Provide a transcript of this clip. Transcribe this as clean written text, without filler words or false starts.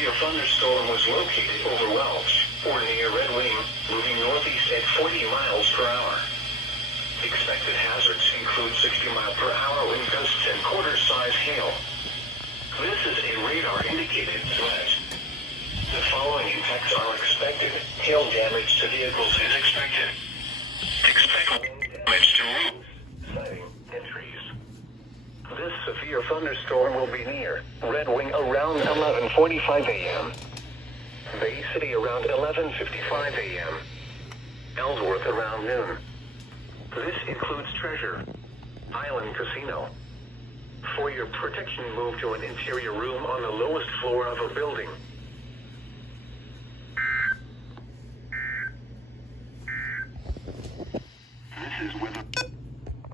severe thunderstorm was located over Welch, or near Red Wing, moving northeast at 40 miles per hour. Expected hazards include 60-mile-per-hour wind gusts and quarter-size hail. This is a radar-indicated threat. The following impacts are expected. Hail damage to vehicles is expected. Expect wind damage to roofs, siding, and trees. This severe thunderstorm will be near Red Wing around 11:45 a.m. Bay City around 11:55 a.m. Ellsworth around noon. This includes Treasure Island Casino. For your protection, move to an interior room on the lowest floor of a building.